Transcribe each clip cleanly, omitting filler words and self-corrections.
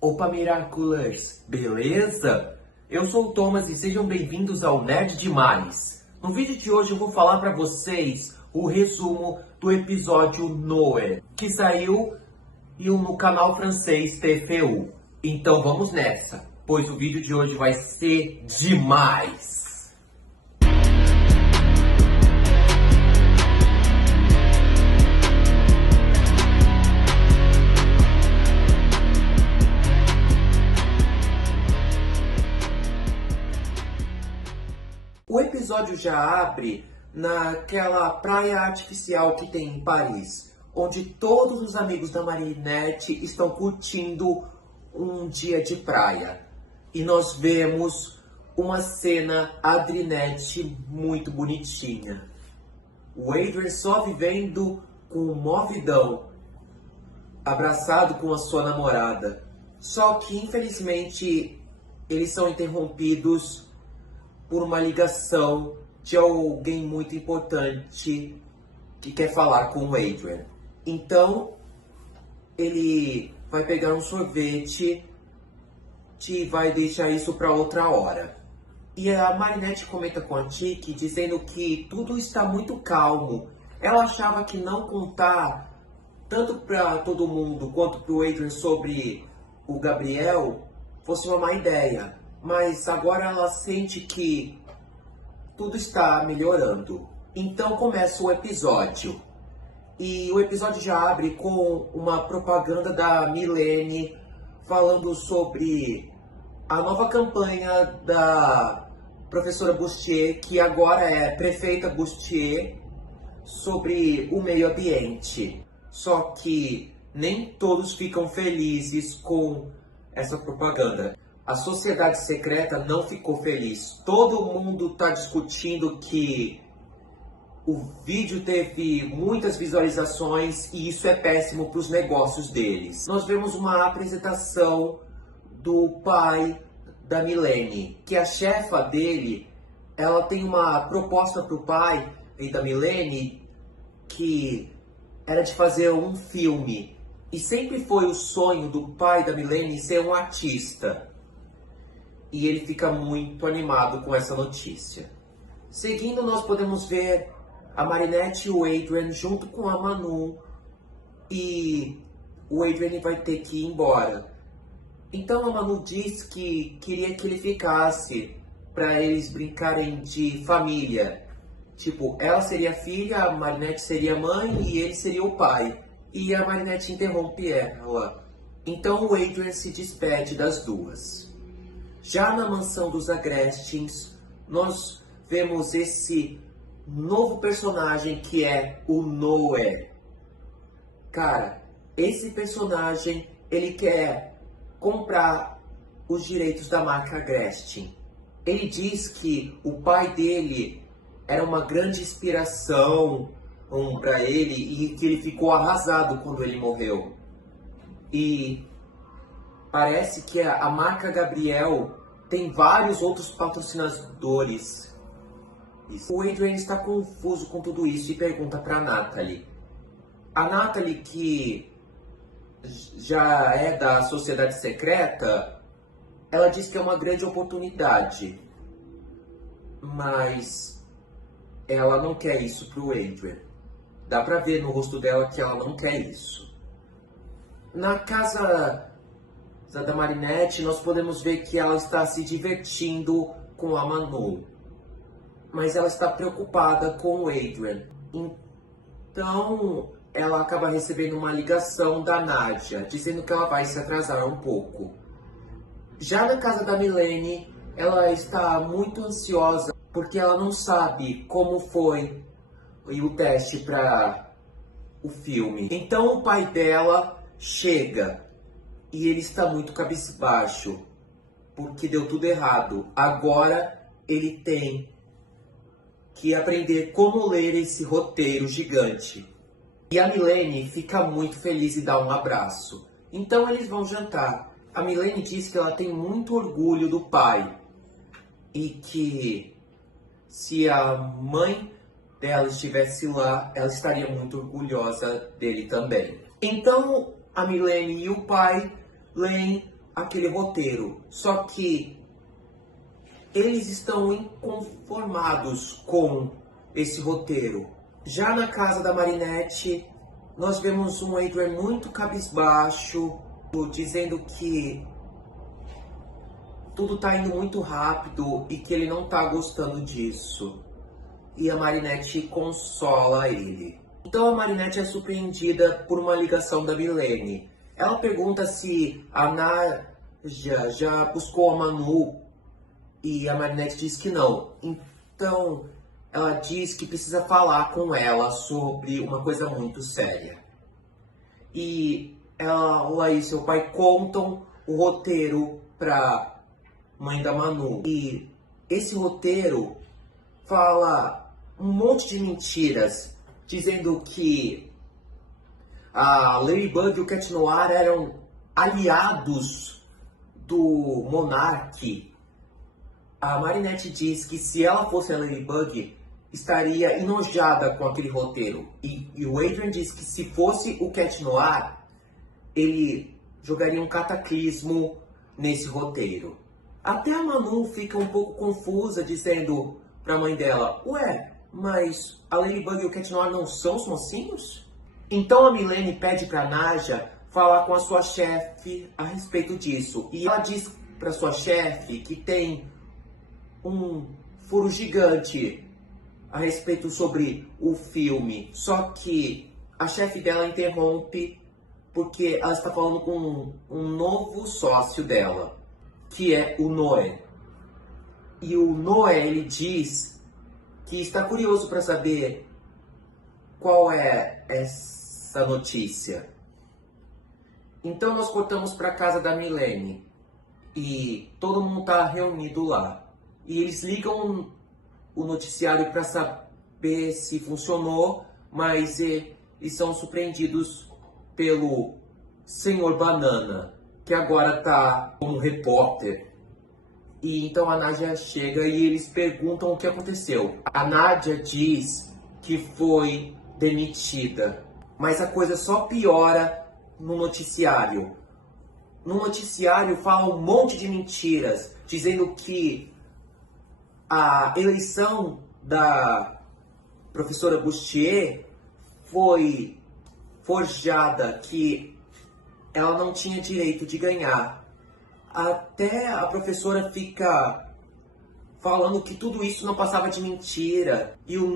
Opa, Miraculous, beleza? Eu sou o Thomas e sejam bem-vindos ao Nerd Demais. No vídeo de hoje eu vou falar para vocês o resumo do episódio Noé, que saiu no canal francês TF1. Então vamos nessa, pois o vídeo de hoje vai ser demais! O episódio já abre naquela praia artificial que tem em Paris, onde todos os amigos da Marinette estão curtindo um dia de praia. E nós vemos uma cena Adrinette muito bonitinha. O Adrien só vivendo com um movidão, abraçado com a sua namorada. Só que, infelizmente, eles são interrompidos por uma ligação de alguém muito importante que quer falar com o Adrien. Então, ele vai pegar um sorvete e vai deixar isso para outra hora. E a Marinette comenta com a Tic, dizendo que tudo está muito calmo. Ela achava que não contar tanto para todo mundo quanto para o Adrien sobre o Gabriel fosse uma má ideia. Mas agora ela sente que tudo está melhorando. Então começa o episódio. E o episódio já abre com uma propaganda da Milene falando sobre a nova campanha da professora Bustier, que agora é prefeita Bustier, sobre o meio ambiente. Só que nem todos ficam felizes com essa propaganda. A sociedade secreta não ficou feliz. Todo mundo está discutindo que o vídeo teve muitas visualizações e isso é péssimo para os negócios deles. Nós vemos uma apresentação do pai da Milene, que a chefa dele, ela tem uma proposta para o pai e da Milene que era de fazer um filme. E sempre foi o sonho do pai da Milene ser um artista. E ele fica muito animado com essa notícia. Seguindo, nós podemos ver a Marinette e o Adrien junto com a Manu. E o Adrien vai ter que ir embora. Então a Manu diz que queria que ele ficasse para eles brincarem de família. Tipo, ela seria a filha, a Marinette seria a mãe e ele seria o pai. E a Marinette interrompe ela. Então o Adrien se despede das duas. Já na mansão dos Agrestins, nós vemos esse novo personagem que é o Noé. Cara, esse personagem, ele quer comprar os direitos da marca Agrestin. Ele diz que o pai dele era uma grande inspiração para ele e que ele ficou arrasado quando ele morreu. E parece que a marca Gabriel tem vários outros patrocinadores. O Adrien está confuso com tudo isso e pergunta para a Natalie. A Natalie, que já é da sociedade secreta, ela diz que é uma grande oportunidade. Mas ela não quer isso para o Adrien. Dá para ver no rosto dela que ela não quer isso. Na casa da Marinette, nós podemos ver que ela está se divertindo com a Manu. Mas ela está preocupada com o Adrien. Então, ela acaba recebendo uma ligação da Nádia, dizendo que ela vai se atrasar um pouco. Já na casa da Milene, ela está muito ansiosa, porque ela não sabe como foi o teste para o filme. Então, o pai dela chega. E ele está muito cabisbaixo, porque deu tudo errado. Agora ele tem que aprender como ler esse roteiro gigante. E a Milene fica muito feliz e dá um abraço. Então eles vão jantar. A Milene diz que ela tem muito orgulho do pai. E que se a mãe dela estivesse lá, ela estaria muito orgulhosa dele também. Então a Milene e o pai leem aquele roteiro. Só que eles estão inconformados com esse roteiro. Já na casa da Marinette, nós vemos um Adrian muito cabisbaixo, dizendo que tudo tá indo muito rápido e que ele não tá gostando disso. E a Marinette consola ele. Então a Marinette é surpreendida por uma ligação da Milene. Ela pergunta se a Nadia já buscou a Manu e a Marinette diz que não. Então ela diz que precisa falar com ela sobre uma coisa muito séria. E ela e seu pai contam o roteiro pra mãe da Manu. E esse roteiro fala um monte de mentiras, dizendo que a Ladybug e o Cat Noir eram aliados do Monark. A Marinette diz que se ela fosse a Ladybug, estaria enojada com aquele roteiro. E o Adrian diz que se fosse o Cat Noir, ele jogaria um cataclismo nesse roteiro. Até a Manu fica um pouco confusa, dizendo para a mãe dela: ué, mas a Ladybug e o Cat Noir não são os mocinhos? Então a Milene pede para a Naja falar com a sua chefe a respeito disso. E ela diz para sua chefe que tem um furo gigante a respeito sobre o filme. Só que a chefe dela interrompe porque ela está falando com um novo sócio dela, que é o Noé. E o Noé, ele diz que está curioso para saber qual é essa notícia. Então nós cortamos para a casa da Milene e todo mundo está reunido lá. E eles ligam o noticiário para saber se funcionou, mas eles são surpreendidos pelo Senhor Banana, que agora está como repórter. E então a Nadia chega e eles perguntam o que aconteceu. A Nadia diz que foi demitida, mas a coisa só piora no noticiário. No noticiário fala um monte de mentiras, dizendo que a eleição da professora Bustier foi forjada, que ela não tinha direito de ganhar. Até a professora fica falando que tudo isso não passava de mentira. E o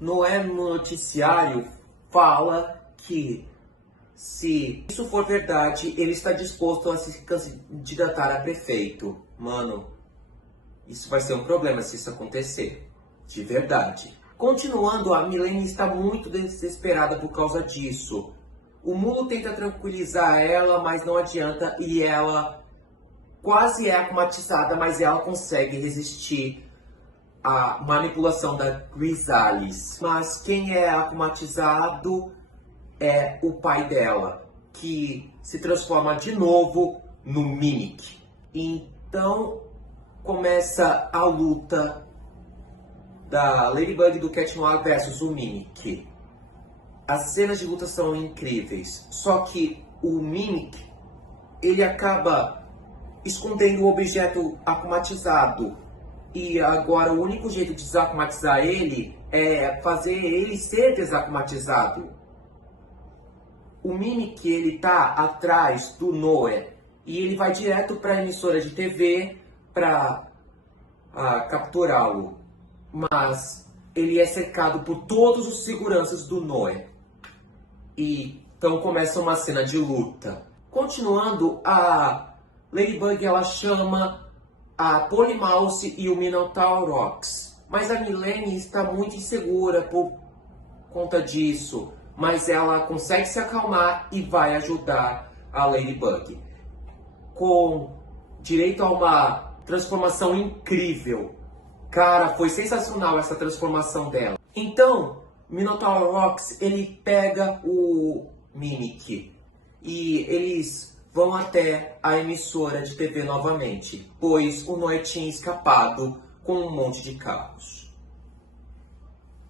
Noé no noticiário fala que se isso for verdade, ele está disposto a se candidatar a prefeito. Mano, isso vai ser um problema se isso acontecer, de verdade. Continuando, a Milene está muito desesperada por causa disso. O mundo tenta tranquilizar ela, mas não adianta, e ela quase é akumatizada, mas ela consegue resistir à manipulação da Chrysalis. Mas quem é akumatizado é o pai dela, que se transforma de novo no Mimic. Então começa a luta da Ladybug e do Cat Noir versus o Mimic. As cenas de luta são incríveis, só que o Mimic, ele acaba escondendo o objeto akumatizado. E agora o único jeito de desakumatizar ele é fazer ele ser desakumatizado. O Mimic, ele tá atrás do Noé e ele vai direto para a emissora de TV para capturá-lo. Mas ele é cercado por todos os seguranças do Noé. E então começa uma cena de luta. Continuando, a Ladybug, ela chama a Polymouse e o Minotaurox. Mas a Milene está muito insegura por conta disso. Mas ela consegue se acalmar e vai ajudar a Ladybug. Com direito a uma transformação incrível. Cara, foi sensacional essa transformação dela. Então, Minotaurox, ele pega o Mimic e eles vão até a emissora de TV novamente, pois o Noé tinha escapado com um monte de carros.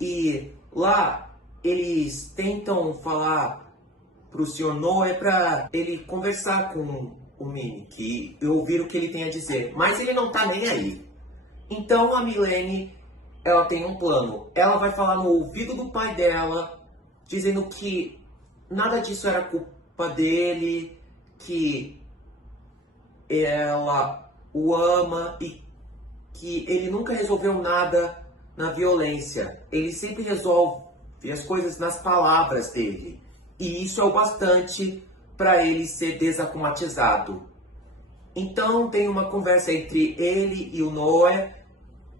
E lá eles tentam falar pro Sr. Noé para ele conversar com o Mickey e ouvir o que ele tem a dizer, mas ele não tá nem aí. Então a Milene, ela tem um plano. Ela vai falar no ouvido do pai dela, dizendo que nada disso era culpa dele, que ela o ama e que ele nunca resolveu nada na violência. Ele sempre resolve as coisas nas palavras dele. E isso é o bastante para ele ser desacumatizado. Então tem uma conversa entre ele e o Noé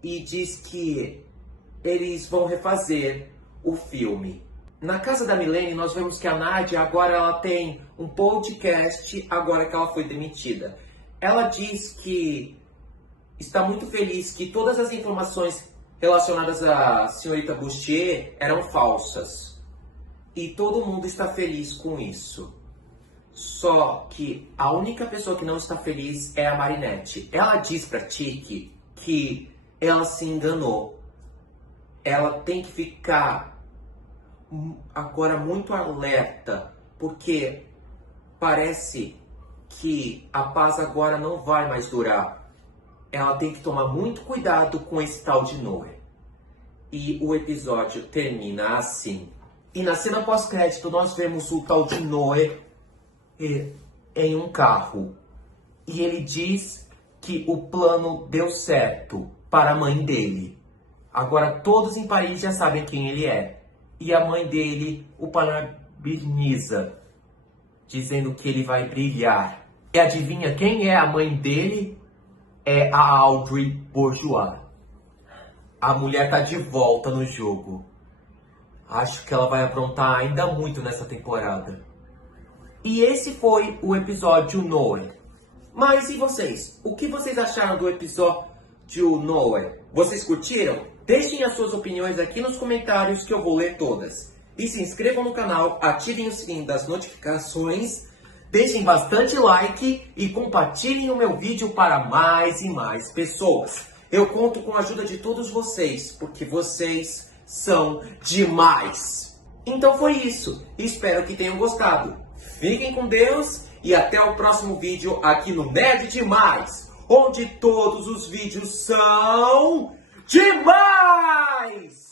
e diz que eles vão refazer o filme. Na casa da Milene, nós vemos que a Nádia agora ela tem um podcast agora que ela foi demitida. Ela diz que está muito feliz que todas as informações relacionadas à senhorita Boucher eram falsas. E todo mundo está feliz com isso. Só que a única pessoa que não está feliz é a Marinette. Ela diz para Tiki que ela se enganou. Ela tem que ficar agora muito alerta, porque parece que a paz agora não vai mais durar. Ela tem que tomar muito cuidado com esse tal de Noé. E o episódio termina assim. E na cena pós-crédito nós vemos o tal de Noé em um carro. E ele diz que o plano deu certo para a mãe dele. Agora todos em Paris já sabem quem ele é. E a mãe dele o parabeniza, dizendo que ele vai brilhar. E adivinha quem é a mãe dele? É a Audrey Bourgeois. A mulher tá de volta no jogo. Acho que ela vai aprontar ainda muito nessa temporada. E esse foi o episódio Noé. Mas e vocês? O que vocês acharam do episódio Noé? Vocês curtiram? Deixem as suas opiniões aqui nos comentários que eu vou ler todas. E se inscrevam no canal, ativem o sininho das notificações, deixem bastante like e compartilhem o meu vídeo para mais e mais pessoas. Eu conto com a ajuda de todos vocês, porque vocês são demais. Então foi isso. Espero que tenham gostado. Fiquem com Deus e até o próximo vídeo aqui no Nerd Demais, onde todos os vídeos são demais!